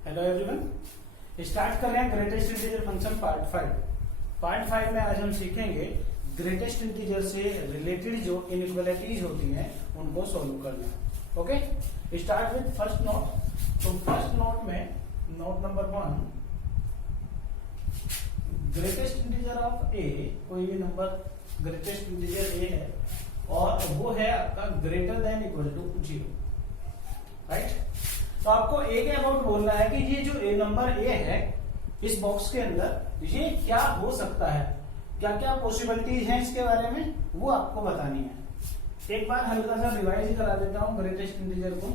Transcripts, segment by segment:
Hello everyone, start कर रहे हैं greatest integer function part 5। Part 5 में आज हम सीखेंगे ग्रेटेस्ट इंटीजर से रिलेटेड जो इनइक्वालिटीज होती हैं उनको सॉल्व करना। Okay, start with first note. तो फर्स्ट नोट में note number 1, greatest integer of A, कोई भी नंबर ग्रेटेस्ट इंटीजर ए है और वो है आपका greater than equal to 0, right. तो आपको ए के अबाउट बोलना है कि ये जो ए नंबर ए है इस बॉक्स के अंदर ये क्या हो सकता है, क्या क्या पॉसिबिलिटीज हैं इसके बारे में वो आपको बतानी है। एक बार हल्का सा रिवाइज करा देता हूं ग्रेटेस्ट इंटीजर को।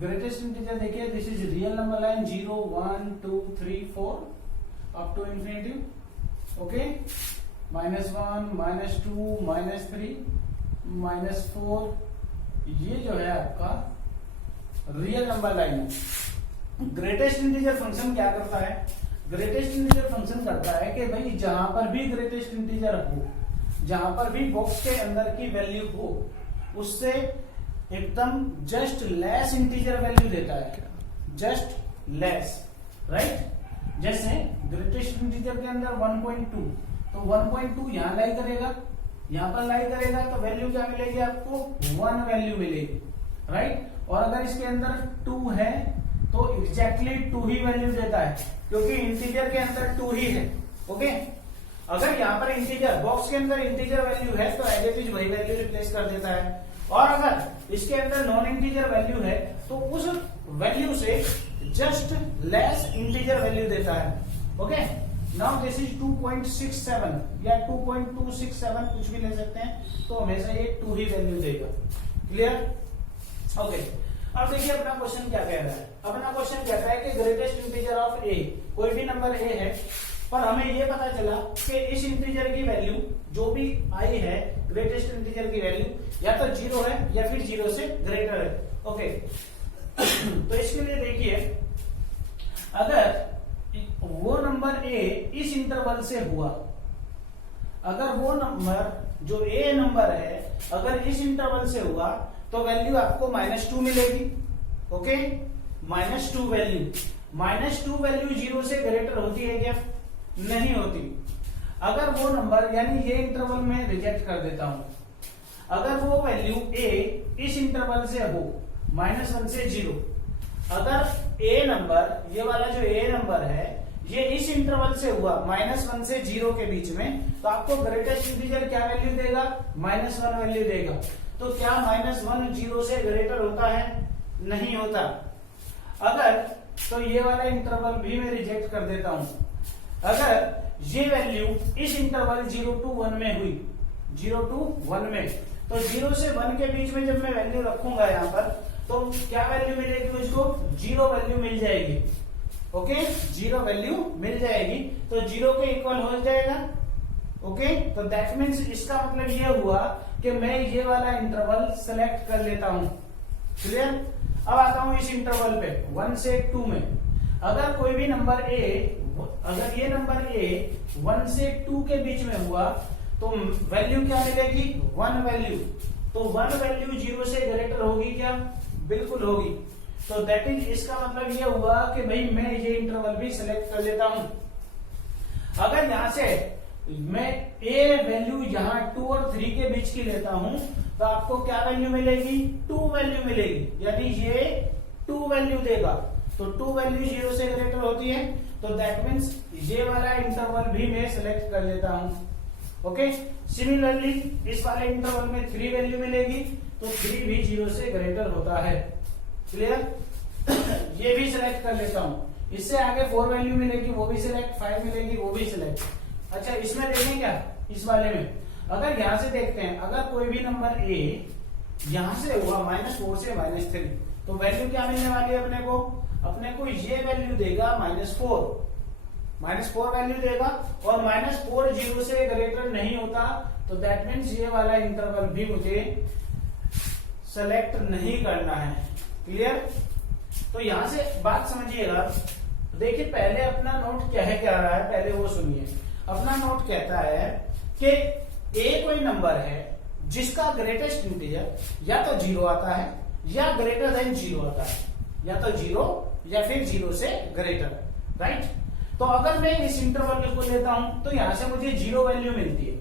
ग्रेटेस्ट इंटीजर देखिए, this is real number line 0 1 2 3 4 up to infinity. Okay, -1 -2 -3 -4, ये जो है आपका रियल नंबर लाइन है। ग्रेटेस्ट इंटीजर फंक्शन क्या करता है? ग्रेटेस्ट इंटीजर फंक्शन करता है कि भाई जहां पर भी ग्रेटेस्ट इंटीजर हो, जहां पर भी बॉक्स के अंदर की वैल्यू हो, उससे एकदम जस्ट लेस इंटीजर वैल्यू देता है, जस्ट लेस, राइट। जैसे ग्रेटेस्ट इंटीजर के अंदर 1.2, तो 1.2 यहां लाई करेगा, यहां पर लाई करेगा तो वैल्यू क्या मिलेगी आपको? 1 वैल्यू मिलेगी, राइट। और अगर इसके अंदर 2 है तो एग्जैक्टली 2 ही वैल्यू देता है, क्योंकि इंटीजर के अंदर 2 ही है। ओके, अगर यहाँ पर इंटीजर बॉक्स के अंदर इंटीजर वैल्यू है तो एज इट इज वही वैल्यू रिप्लेस कर देता है, और अगर इसके अंदर नॉन इंटीजर वैल्यू है तो उस वैल्यू से जस्ट लेस इंटीजर वैल्यू देता है। ओके, नाउ दिस इज 2.67 या 2.267 कुछ भी ले सकते हैं, तो हमेशा ये 2 ही वैल्यू देगा। क्लियर? ओके, अब देखिए अपना क्वेश्चन क्या कह रहा है। अपना क्वेश्चन कहता है कि ग्रेटेस्ट इंटीजर ऑफ ए, कोई भी नंबर ए है, पर हमें ये पता चला कि इस इंटीजर की वैल्यू जो भी आई है, ग्रेटेस्ट इंटीजर की वैल्यू या तो 0 है या फिर 0 से ग्रेटर है। ओके, तो इसके लिए देखिए, अगर वो नंबर ए इस इंटरवल से हुआ, अगर वो नंबर जो ए नंबर है अगर इस इंटरवल से हुआ तो वैल्यू आपको -2 मिलेगी। ओके, -2 वैल्यू, -2 वैल्यू 0 से ग्रेटर होती है क्या? नहीं होती। अगर वो नंबर, यानी ये इंटरवल में रिजेक्ट कर देता हूं, अगर वो वैल्यू ए इस इंटरवल से हो -1 से 0, अगर ए नंबर, ये वाला जो ए नंबर है ये इस इंटरवल से हुआ -1 से 0 के बीच में, तो आपको ग्रेटेस्ट इंटीजर क्या वैल्यू देगा? -1 वैल्यू देगा। तो क्या -1 0 से ग्रेटर होता है? नहीं होता। अगर, तो ये वाला इंटरवल भी मैं रिजेक्ट कर देता हूं। अगर ये वैल्यू इस इंटरवल 0 to 1 में हुई, 0 to 1 में, तो 0 से 1 के बीच में जब मैं वैल्यू रखूंगा यहां पर, तो क्या वैल्यू मिलेगी मुझको? 0 वैल्यू मिल जाएगी। ओके, 0 वैल्यू मिल जाएगी, तो 0 के इक्वल हो जाएगा। ओके, तो दैट मीन्स इसका मतलब ये हुआ कि मैं ये वाला इंटरवल सेलेक्ट कर लेता हूं। क्लियर? अब आता हूं इस इंटरवल पे 1 से 2 में। अगर कोई भी नंबर ए, अगर ये नंबर ए 1 से 2 के बीच में हुआ तो वैल्यू क्या मिलेगी? 1 वैल्यू। तो 1 वैल्यू 0 से ग्रेटर होगी क्या? बिल्कुल होगी। तो दैट इज, इसका मतलब ये हुआ कि भाई मैं ये इंटरवल भी सिलेक्ट कर लेता हूं। अगर यहां से मैं ए वैल्यू यहां 2 और 3 के बीच की लेता हूं तो आपको क्या वैल्यू मिलेगी? 2 वैल्यू मिलेगी, यानी ये 2 वैल्यू देगा। तो 2 वैल्यू 0 से ग्रेटर होती है, तो दैट मीन्स ये वाला इंटरवल भी मैं सिलेक्ट कर लेता हूं। ओके, सिमिलरली इस वाले इंटरवल में 3 वैल्यू मिलेगी, तो 3 भी 0 से ग्रेटर होता है। क्लियर? ये भी सिलेक्ट कर लेता हूं। इससे आगे 4 वैल्यू मिलेगी, वो भी सिलेक्ट, 5 मिलेगी, वो भी सिलेक्ट। अच्छा, इसमें देखें क्या? इस वाले में अगर यहां से देखते हैं, अगर कोई भी नंबर ए यहां से हुआ -4 से -3, तो वैल्यू क्या मिलने वाली है अपने को? अपने को ये वैल्यू देगा -4 वैल्यू देगा, और -4 0 से ग्रेटर नहीं होता, तो दैट मीन्स ये वाला इंटरवल भी मुझे सेलेक्ट नहीं करना है। क्लियर? तो यहां से बात समझिएगा। देखिए, पहले अपना नोट क्या है, क्या रहा है, पहले वो सुनिए। अपना नोट कहता है कि ए कोई नंबर है जिसका ग्रेटेस्ट इंटीजर या तो 0 आता है या ग्रेटर देन 0 आता है, या तो 0 या फिर 0 से ग्रेटर, राइट। तो अगर मैं इस इंटरवल को लेता हूं तो यहां से मुझे 0 वैल्यू मिलती है।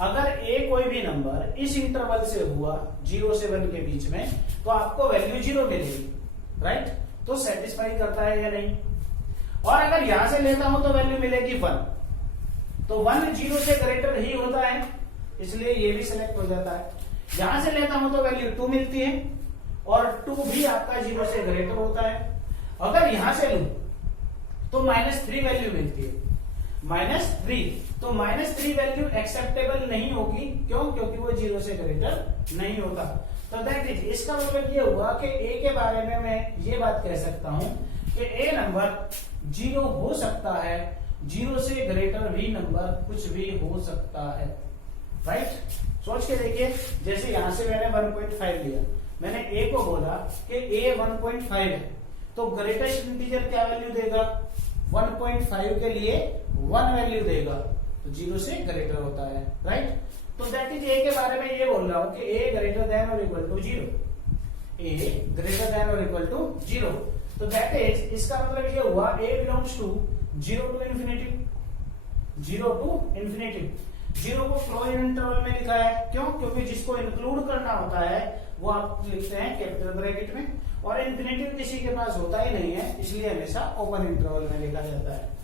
अगर ए कोई भी नंबर इस इंटरवल से हुआ 0 से 1 के बीच में तो आपको वैल्यू 0 मिलेगी, राइट। तो सेटिस्फाई करता है या नहीं। और अगर यहां से लेता हूं तो वैल्यू मिलेगी 1, तो 1 0 से ग्रेटर ही होता है, इसलिए ये भी सिलेक्ट हो जाता है। यहां से लेता हूं तो वैल्यू 2 मिलती है और 2 भी आपका 0 से ग्रेटर होता है। अगर यहां से लूं तो -3 वैल्यू मिलती है, -3। तो -3 वैल्यू एक्सेप्टेबल नहीं होगी, क्यों? क्योंकि वो 0 से ग्रेटर नहीं होता। तो दैट इज, इसका मतलब ये हुआ कि ए के बारे में मैं ये बात कह सकता हूं कि ए नंबर 0 हो सकता है, 0 से ग्रेटर भी नंबर कुछ भी हो सकता है, राइट। सोच के देखिए, जैसे यहां से मैंने 1.5 लिया, मैंने ए को बोला कि ए 1.5 है, तो ग्रेटेस्ट इंटीजर क्या वैल्यू देगा? 1.5 के लिए 1 वैल्यू देगा, तो 0 से ग्रेटर होता है, राइट। तो दैट इज ए के बारे में ये बोल रहा हूं कि ए ग्रेटर देन और equal to 0, A greater than और इक्वल टू 0। तो दैट इज, इसका मतलब ये हुआ A belongs to 0 to infinity, 0 to infinity. 0 को क्लोज इंटरवल में लिखा है, क्यों? क्योंकि जिसको इंक्लूड करना होता है वो आप लिखते हैं कैपिटल ब्रैकेट में, और इन्फिनिटी किसी के पास होता ही नहीं है, इसलिए हमेशा ओपन इंटरवल में लिखा जाता है।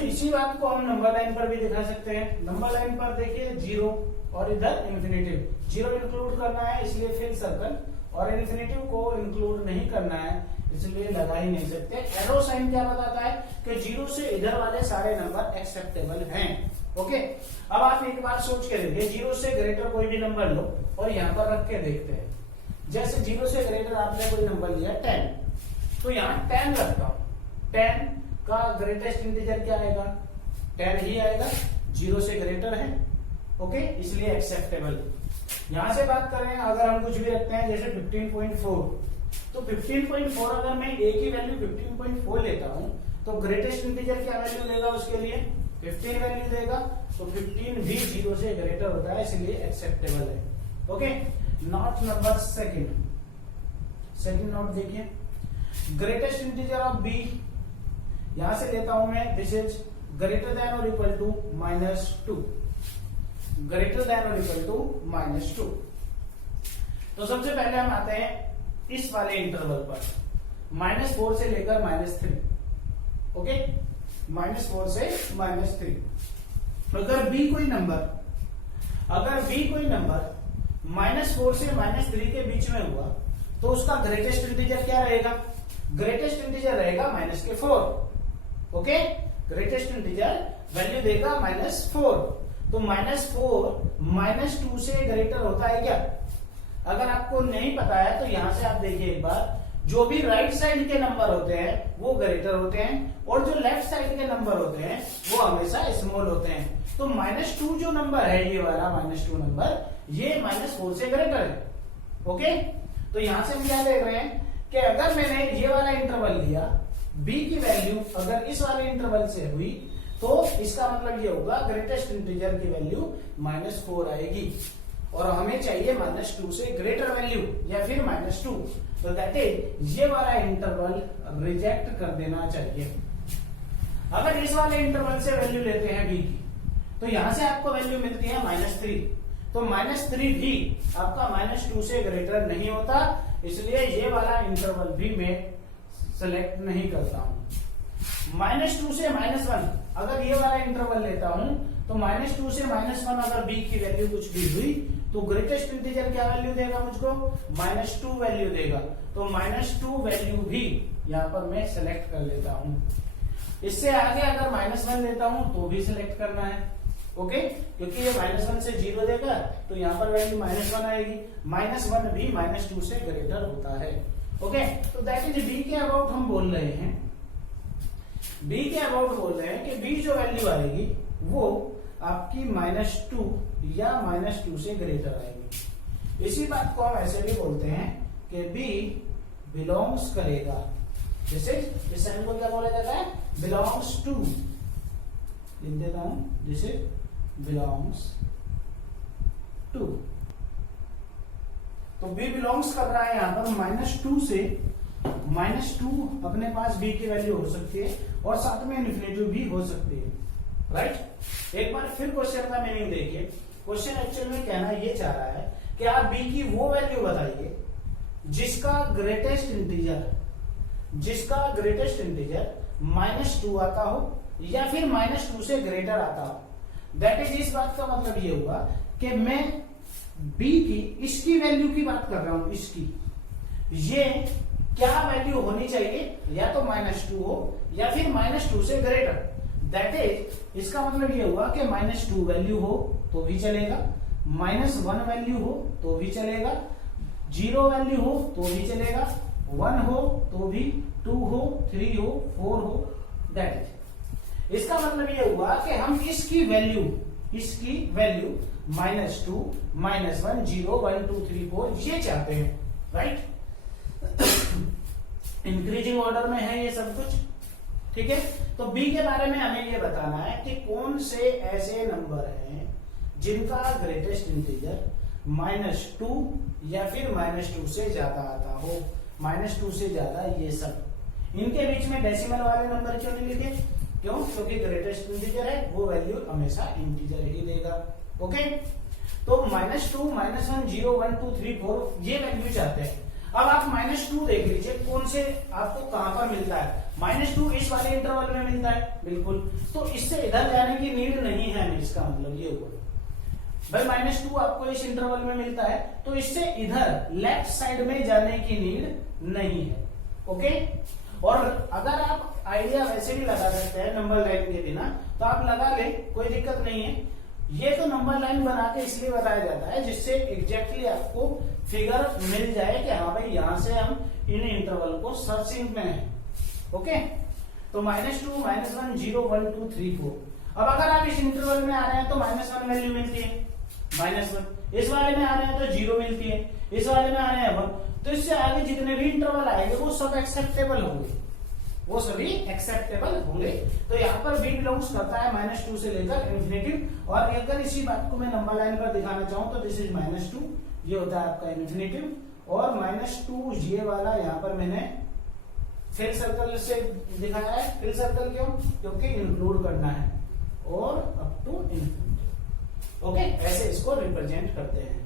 इसी बात को हम नंबर लाइन पर भी दिखा सकते हैं। नंबर लाइन पर देखिए 0 और इधर इन्फिनिटी, 0 इंक्लूड करना है इसलिए फिल सर्कल, और इन्फिनिटी को इंक्लूड नहीं करना है इसलिए लगा ही नहीं सकते। एरो साइन क्या बताता है कि 0 से इधर वाले सारे नंबर एक्सेप्टेबल हैं। ओके, अब आप एक बार सोच के देखिए, 0 से ग्रेटर कोई भी नंबर लो और यहां पर रख के देखते हैं। जैसे 0 से ग्रेटर आपने कोई नंबर लिया 10, तो यहां 10 रखता हूं, 10 का ग्रेटेस्ट इंटीजर क्या आएगा? 10 ही आएगा, 0 से ग्रेटर है, ओके, इसलिए एक्सेप्टेबल। यहां से बात करें, अगर हम कुछ भी रखते हैं जैसे 15.4, तो 15.4 अगर मैं ए की वैल्यू 15.4 लेता हूं तो ग्रेटेस्ट इंटीजर क्या वैल्यू देगा? उसके लिए 15 वैल्यू देगा, तो 15 भी 0 से ग्रेटर होता है, इसलिए एक्सेप्टेबल है। Okay, not number second note देखिए, ग्रेटेस्ट इंटीजर ऑफ बी, यहां से लेता हूं मैं, दिस इज ग्रेटर देन और इक्वल टू -2, ग्रेटर देन और इक्वल टू -2। तो सबसे पहले हम आते हैं इस वाले इंटरवल पर, -4 से लेकर -3, ओके, -4 से -3। अगर बी कोई नंबर -4 से -3 के बीच में हुआ तो उसका ग्रेटेस्ट इंटीजर क्या रहेगा? ग्रेटेस्ट इंटीजर रहेगा -4, ओके, ग्रेटेस्ट इंटीजर वैल्यू देगा -4। तो -4 -2 से ग्रेटर होता है क्या? अगर आपको नहीं पता है तो यहां से आप देखिए एक बार, जो भी राइट साइड के नंबर होते हैं वो ग्रेटर होते हैं, और जो लेफ्ट साइड के नंबर होते हैं वो हमेशा स्मॉल होते हैं। तो -2 जो नंबर है, ये वाला -2 नंबर, ये -4 से ग्रेटर है, ओके। तो यहां से हम क्या देख रहे हैं कि अगर मैंने ये वाला इंटरवल लिया, b की वैल्यू अगर इस वाले इंटरवल से हुई तो इसका मतलब ये होगा ग्रेटेस्ट इंटीजर की वैल्यू -4 आएगी, और हमें चाहिए -2 से ग्रेटर वैल्यू या फिर -2। तो दैट इज, ये वाला इंटरवल रिजेक्ट कर देना चाहिए। अगर इस वाले इंटरवल से वैल्यू लेते हैं b की, तो यहां से आपको वैल्यू मिलती है -3, तो -3 भी आपका -2 से ग्रेटर नहीं होता, इसलिए ये वाला इंटरवल भी मैं सेलेक्ट नहीं करता हूं। -2 से -1 अगर ये वाला इंटरवल लेता हूं तो -2 से -1 अगर b की वैल्यू कुछ भी हुई तो ग्रेटेस्ट इंटीजर क्या वैल्यू देगा मुझको? -2 वैल्यू देगा, तो -2 वैल्यू भी यहां पर मैं सेलेक्ट कर लेता हूं। इससे आगे अगर -1 लेता हूं तो भी सिलेक्ट करना है, ओके, क्योंकि ये -1 से 0 देगा तो यहां पर वैल्यू -1 आएगी, -1 भी -2 से ग्रेटर होता है, ओके। तो दैट इज बी के अबाउट हम बोल रहे हैं, बी के अबाउट बोल रहे हैं कि बी जो वैल्यू आएगी वो आपकी -2 या -2 से ग्रेटर आएगी। इसी बात को हम ऐसे भी बोलते हैं कि बी बिलोंग्स करेगा, जैसे इस साइन को क्या बोला जाता है? बिलोंग्स टू, लिख देता हूं, जैसे बिलोंग्स टू। तो बी बिलोंग्स कर रहा है यहां पर -2 से -2 अपने पास b की वैल्यू हो सकती है और साथ में इन्फिनेटिव भी हो सकती है, राइट। एक बार फिर क्वेश्चन का मीनिंग देखिए। क्वेश्चन एक्चुअल में कहना ये चाह रहा है कि आप b की वो वैल्यू बताइए जिसका ग्रेटेस्ट इंटीजर -2 आता हो या फिर -2 से ग्रेटर आता हो। दैट इज, इस बात का मतलब ये हुआ कि मैं b की इसकी वैल्यू की बात कर रहा हूं, इसकी ये क्या वैल्यू होनी चाहिए, या तो -2 हो या फिर -2 से ग्रेटर। दैट इज, इसका मतलब ये हुआ कि -2 वैल्यू हो तो भी चलेगा, -1 वैल्यू हो तो भी चलेगा, 0 वैल्यू हो तो भी चलेगा, 1 हो तो भी, 2 हो, 3 हो, 4 हो। दैट इज, इसका मतलब ये हुआ कि हम इसकी वैल्यू -2, -1, 0, 1, 2, 3, 4 ये चाहते हैं, राइट। इंक्रीजिंग ऑर्डर में है ये सब कुछ, ठीक है। तो b के बारे में हमें ये बताना है कि कौन से ऐसे नंबर हैं जिनका ग्रेटेस्ट इंटीजर -2 या फिर -2 से ज्यादा आता हो, -2 से ज्यादा, ये सब। इनके बीच में डेसिमल वाले नंबर क्यों नहीं लिखे? क्यों? क्योंकि ग्रेटेस्ट इंटीजर है, वो वैल्यू हमेशा इंटीजर ही देगा। ओके, तो -2, -1, 0, 1, 2, 3, 4 ये वैल्यू चाहते हैं। अब आप -2 देख लीजिए कौन से आपको कहां पर मिलता है। -2 इस वाले इंटरवल में मिलता है, बिल्कुल। तो इससे इधर जाने की नीड नहीं है, इसका मतलब ये हुआ भाई -2 आपको इस इंटरवल में मिलता है तो इससे इधर लेफ्ट साइड में जाने की नीड नहीं है। ओके, और अगर आप आइडिया वैसे भी लगा सकते हैं नंबर लाइन के बिना, तो आप लगा ले, कोई दिक्कत नहीं है। ये तो नंबर लाइन बना के इसलिए बताया जाता है जिससे एग्जैक्टली आपको फिगर मिल जाए कि हाँ भाई यहां से हम इन इंटरवल को सर्चिंग में है। ओके, तो -2, -1, 0, 1, 2, 3, 4। अब अगर आप इस इंटरवल में आ रहे हैं तो -1 वैल्यू मिलती है, -1। इस वाले में आ रहे हैं तो 0 मिलती है, इस वाले में आ रहे हैं 1। तो इससे आगे जितने भी इंटरवल आएंगे वो सब एक्सेप्टेबल होंगे, वो सभी एक्सेप्टेबल होंगे। तो यहाँ पर b बिलोंग्स करता है -2 से लेकर इन्फिनेटिव। और अगर इसी बात को मैं नंबर लाइन पर दिखाना चाहूं तो दिस इज -2, ये होता है आपका इन्फिनेटिव, और -2 ये वाला यहाँ पर मैंने फिल सर्कल से दिखाया है। फिल सर्कल क्यों? क्योंकि इंक्लूड करना है, और अप टू इन्फिनेटिव। ओके, ऐसे इसको रिप्रेजेंट करते हैं।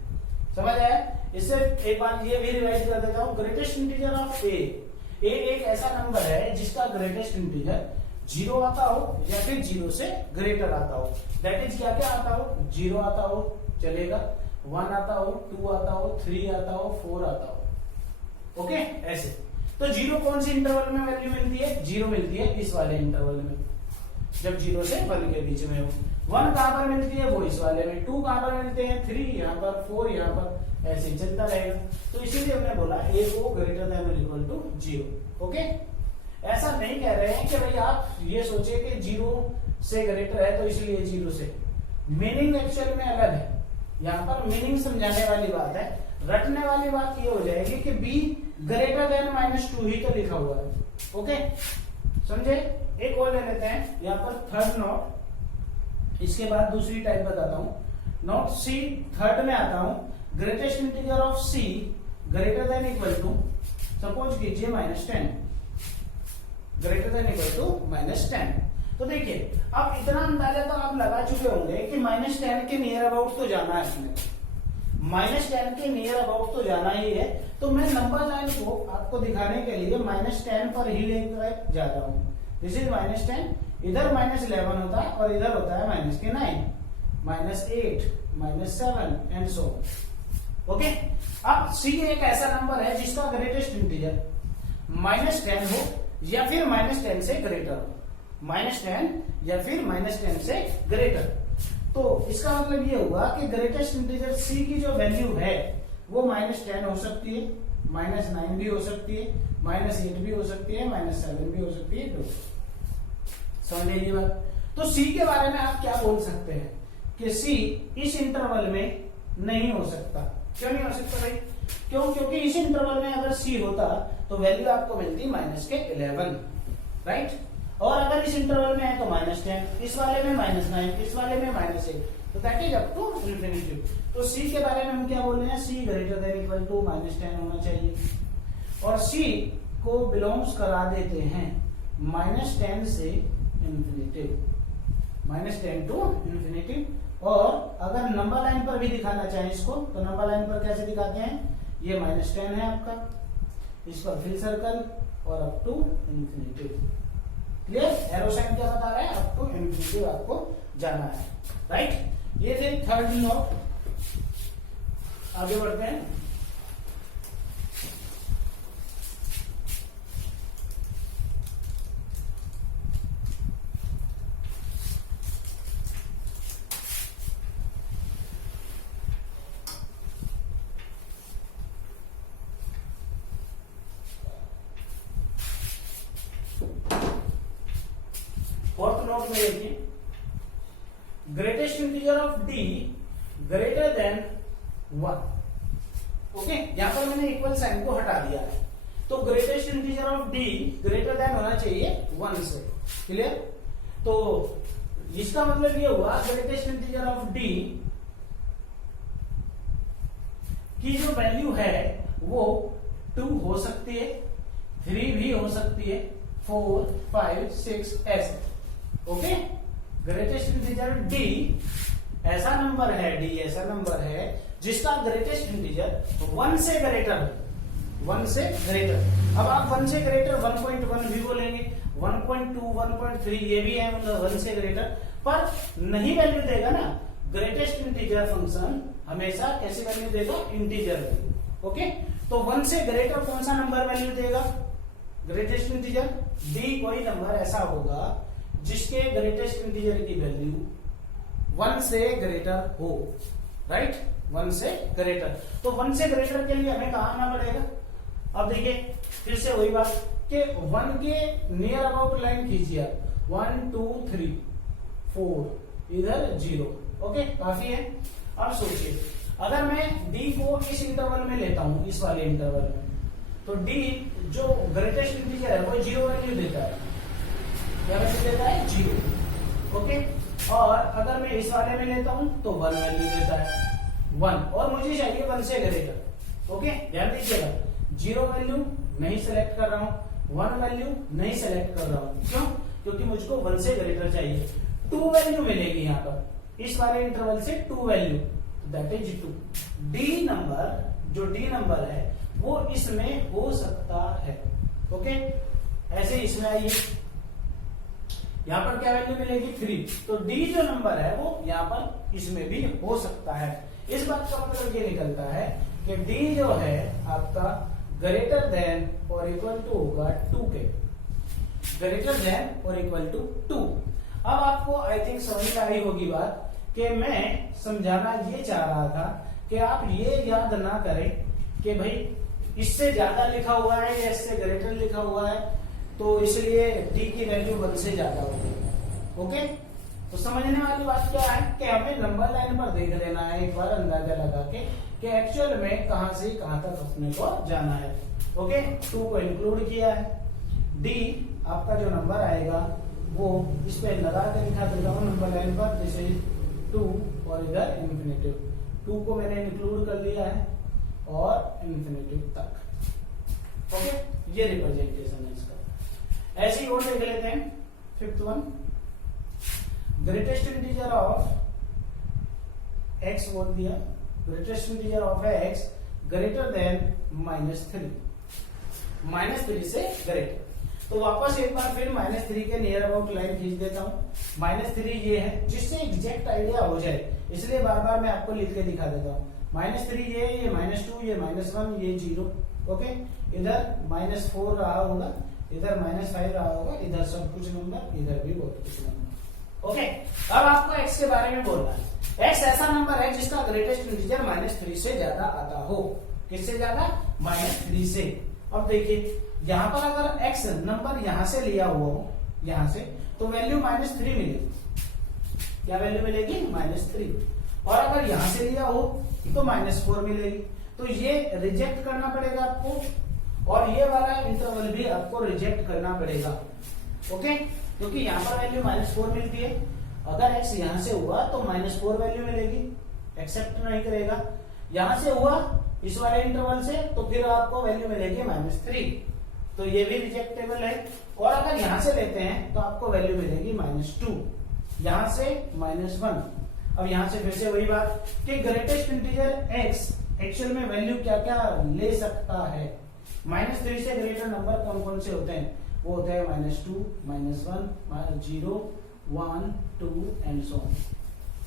समझ आया? इससे एक बार ये भी रिवाइज कर देता हूं। ग्रेटेस्ट इंटीजर ऑफ ए एक ऐसा नंबर है जिसका ग्रेटेस्ट इंटीजर 0 आता हो या फिर 0 से ग्रेटर आता हो। दैट इज, क्या क्या आता हो? 0 आता हो चलेगा, 1 आता हो, 2 आता हो, 3 आता हो, 4 आता हो। ओके, ऐसे। तो 0 कौन सी इंटरवल में वैल्यू मिलती है? 0 मिलती है इस वाले इंटरवल में, जब 0 से 1 के बीच में हो। 1 कहां पर मिलती है? वो इस वाले में। 2 कहां पर मिलते हैं? 3 यहाँ पर, 4 यहाँ पर, ऐसे चलता रहेगा। तो इसीलिए हमने बोला a को ग्रेटर देन और इक्वल टू 0। ओके, ऐसा नहीं कह रहे हैं कि भाई आप ये सोचे कि 0 से ग्रेटर है तो इसलिए 0 से। मीनिंग एक्चुअल में अलग है, यहाँ पर मीनिंग समझाने वाली बात है। रटने वाली बात ये हो जाएगी कि b ग्रेटर देन -2 ही तो लिखा हुआ है। ओके, समझे? एक और ले लेते हैं यहाँ पर, थर्ड नोट। इसके बाद दूसरी टाइप बताता हूं। नोट सी थर्ड में आता हूं। Greatest integer of c greater than equal to, suppose कीजिए -10, ग्रेटर देन इक्वल टू -10। तो देखिए, अब इतना अंदाजा तो आप लगा चुके होंगे कि -10 के नियर अबाउट तो जाना है इसमें, -10 के नियर अबाउट तो जाना ही है। तो मैं नंबर लाइन को आपको दिखाने के लिए -10 पर ही लेकर जा रहा हूं। दिस इज -10, इधर -11 होता है और इधर होता है -9, -8, -7 एंड सो ऑन। ओके, अब c एक ऐसा नंबर है जिसका ग्रेटेस्ट इंटीजर -10 हो या फिर -10 से ग्रेटर हो, -10 या फिर -10 से ग्रेटर। तो इसका मतलब ये हुआ कि ग्रेटेस्ट इंटीजर c की जो वैल्यू है वो -10 हो सकती है, -9 भी हो सकती है, -8 भी हो सकती है, -7 भी हो सकती है। समझ लीजिए बात। तो c के बारे में आप क्या बोल सकते हैं कि c इस इंटरवल में नहीं हो सकता। क्यों नहीं हो सकता भाई? क्यों? क्योंकि इस इंटरवल में अगर c होता तो वैल्यू आपको मिलती -11, राइट। और अगर इस इंटरवल में है तो -10, इस वाले में -9, इस वाले में -8, तो that is up to infinity. तो c के बारे में हम क्या बोल रहे हैं? c greater than equal to -10 होना चाहिए। और c को बिलोंग्स करा देते हैं -10 से इन्फिनिटी, -10 टू इन्फिनिटी। और अगर नंबर लाइन पर भी दिखाना चाहें इसको तो नंबर लाइन पर कैसे दिखाते हैं, ये -10 है आपका, इस पर फिल सर्कल और up to infinity. Clear? Arrow sign क्या बता रहा है, अप टू इन्फिनिटी आपको जाना है, राइट। ये थे थर्ड लॉ। आगे बढ़ते हैं। फोर्थ नोट में देखिए, greatest integer of D greater than 1। Okay, यहां पर मैंने इक्वल साइन को हटा दिया है, तो greatest integer of D greater than होना चाहिए 1 से। क्लियर? तो इसका मतलब ये हुआ ग्रेटेस्ट इंटीजर ऑफ डी की जो वैल्यू है वो 2 हो सकती है, 3 भी हो सकती है, 4, 5, 6 ऐसे। ओके, ग्रेटेस्ट इंटीजर डी ऐसा नंबर है, डी ऐसा नंबर है जिसका ग्रेटेस्ट इंटीजर 1 से ग्रेटर, 1 से ग्रेटर। अब आप 1 से ग्रेटर 1.1 भी बोलेंगे, 1.2, 1.3 ये भी है, मतलब 1 से ग्रेटर, पर नहीं वैल्यू देगा ना। ग्रेटेस्ट इंटीजर फंक्शन हमेशा कैसी वैल्यू देगा, इंटीजर वैल्यू। ओके, तो 1 से ग्रेटर कौन सा नंबर वैल्यू देगा, ग्रेटेस्ट इंटीजर डी कोई नंबर ऐसा होगा जिसके ग्रेटेस्ट इंटीजर की वैल्यू 1 से ग्रेटर हो, राइट, 1 से ग्रेटर। तो 1 से ग्रेटर के लिए हमें कहां आना पड़ेगा, अब देखिए फिर से वही बात कि 1 के नियर अबाउट लाइन कीजिए, 1, 2, 3, 4, इधर 0। ओके, काफी है। अब सोचिए अगर मैं डी को इस इंटरवल में लेता हूं, इस वाले इंटरवल में, तो डी जो ग्रेटेस्ट इंटीजर है वो 0 वैल्यू देता है, क्या वैल्यू देता है, 0। ओके, और अगर मैं इस वाले में लेता हूं तो 1 वैल्यू देता है, 1, और मुझे चाहिए 1 से ग्रेटर। ओके, ध्यान दीजिएगा, 0 वैल्यू नहीं सेलेक्ट कर रहा हूं, 1 वैल्यू नहीं सेलेक्ट कर रहा हूं, क्यों, क्योंकि मुझको 1 से ग्रेटर चाहिए। 2 वैल्यू मिलेगी यहां पर, इस वाले इंटरवल से 2 value, that is 2। D number, जो डी नंबर है वो इसमें हो सकता है। ओके, ऐसे इसमें आइए, यहां पर क्या वैल्यू मिलेगी, 3, तो डी जो नंबर है वो यहां पर इसमें भी हो सकता है। इस बात का मतलब ये निकलता है कि डी जो है आपका ग्रेटर देन और इक्वल टू होगा 2 के, ग्रेटर देन और इक्वल टू 2। अब आपको आई थिंक समझ में आई होगी बात कि मैं समझाना ये चाह रहा था कि आप ये याद ना करें कि भाई इससे ज्यादा लिखा हुआ है या इससे ग्रेटर लिखा हुआ है तो इसलिए डी की वैल्यू 1 से ज्यादा होगी। ओके, तो समझने वाली बात क्या है कि हमें नंबर लाइन पर देख लेना है एक बार अंदाजा लगा के कि एक्चुअल में कहां से कहां तक अपने को जाना है। ओके, 2 को इंक्लूड किया है, डी आपका जो नंबर आएगा वो इस पे लगा के दिखा देता हूं नंबर लाइन पर, जैसे 2 और इधर इन्फिनिटी, 2 को मैंने इंक्लूड कर लिया है और इन्फिनिटी तक। ओके, ये रिप्रेजेंटेशन है इसका। ऐसे ही और देख लेते हैं, 5th one, greatest integer of x बोल दिया, greatest integer of x greater than -3, -3 से ग्रेटर। तो वापस एक बार फिर -3 के नियर अबाउट लाइन खींच देता हूं। -3 ये है, जिससे एग्जैक्ट आइडिया हो जाए इसलिए बार बार मैं आपको लिख के दिखा देता हूं। -3 ये -2, ये -1, ये 0। ओके, इधर -4 रहा होगा, इधर -5 रहा होगा, इधर सब कुछ नंबर, इधर भी बहुत कुछ नंबर। ओके, अब आपको x के बारे में बोलना है। x ऐसा नंबर है जिसका ग्रेटेस्ट इंटीजर -3 से ज्यादा आता हो। किससे ज्यादा, -3 से। अब देखिए यहां पर अगर x नंबर यहां से लिया हुआ हो, यहां से, तो वैल्यू -3 मिलेगी। क्या वैल्यू मिलेगी, -3। और अगर यहां से लिया हो तो -4 मिलेगी। तो ये रिजेक्ट करना पड़ेगा आपको, और ये वाला इंटरवल भी आपको रिजेक्ट करना पड़ेगा। ओके, क्योंकि यहां पर वैल्यू -4 मिलती है, अगर x यहां से हुआ तो -4 वैल्यू मिलेगी, एक्सेप्ट नहीं करेगा। यहां से हुआ इस वाले इंटरवल से तो फिर आपको वैल्यू मिलेगी -3। तो ये भी रिजेक्टेबल है। और अगर यहां से लेते हैं तो आपको वैल्यू मिलेगी -2, यहां से -1। अब यहां से फिर से वही बात कि ग्रेटेस्ट इंटीजर x एक्चुअल में वैल्यू क्या क्या ले सकता है। -3 से ग्रेटर नंबर कौन कौन से होते हैं, वो होते हैं -2, -1, 0, 1, 2 एंड सो ऑन,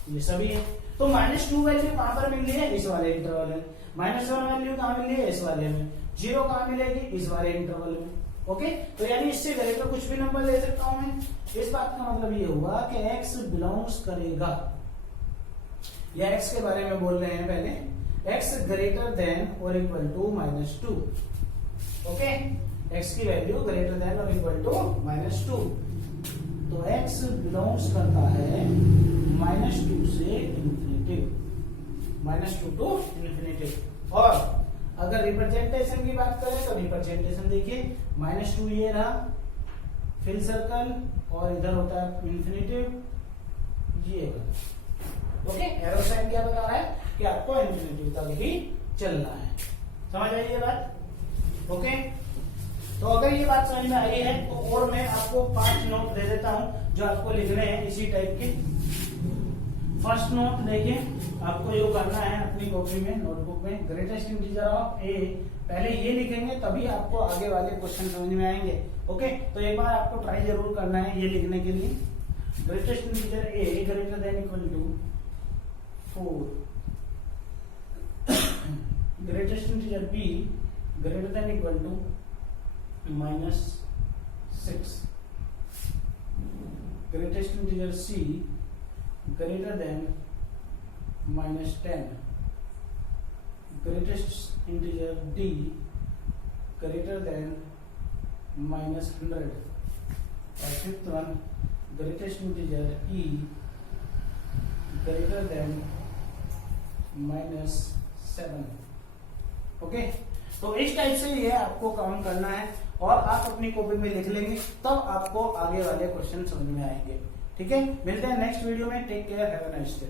ये सभी है। तो -2 वैल्यू कहां पर मिल रही है, इस वाले इंटरवल में। -1 वैल्यू कहां मिल रही है, इस वाले में। 0 कहां मिलेगी, इस वाले इंटरवल में। ओके, तो यानी इससे ग्रेटर कुछ भी नंबर ले सकता हूं मैं। इस बात का मतलब ये हुआ कि x बिलोंग्स करेगा, या x के बारे में बोल रहे हैं पहले, x ग्रेटर देन और इक्वल टू -2। ओके, x की वैल्यू ग्रेटर देन और इक्वल टू -2, तो x बिलोंग्स करता है -2 से इंफिनिटी, -2 टू इंफिनिटी। और अगर रिप्रेजेंटेशन की बात करें तो रिप्रेजेंटेशन देखिए, -2 ये रहा फिल सर्कल, और इधर होता है इंफिनिटिव ये वाला। ओके, एरो साइन क्या बता रहा है कि आपको इंफिनिटिव तक ही चलना है। समझ आई ये बात। ओके, तो अगर ये बात समझ में आई है तो और मैं आपको 5 नोट दे देता हूं जो आपको लिखने हैं इसी टाइप के। फर्स्ट नोट देखिए, आपको जो करना है अपनी कॉपी में, नोटबुक में, ग्रेटेस्ट इंटीजर ऑफ ए, पहले ये लिखेंगे तभी आपको आगे वाले क्वेश्चन समझ में आएंगे। ओके, तो एक बार आपको ट्राई जरूर करना है ये लिखने के लिए। Greatest integer a greater than equal to 4, greatest integer b greater than equal to -6, greatest integer c greater than -10, greatest integer d greater than -100, और fifth one greatest integer e greater than -7। Okay, तो इस type से ये आपको काम करना है और आप अपनी कॉपी में लिख लेंगे, तब आपको आगे वाले क्वेश्चन समझ में आएंगे। ठीक है, मिलते हैं नेक्स्ट वीडियो में। Take care, have a nice day.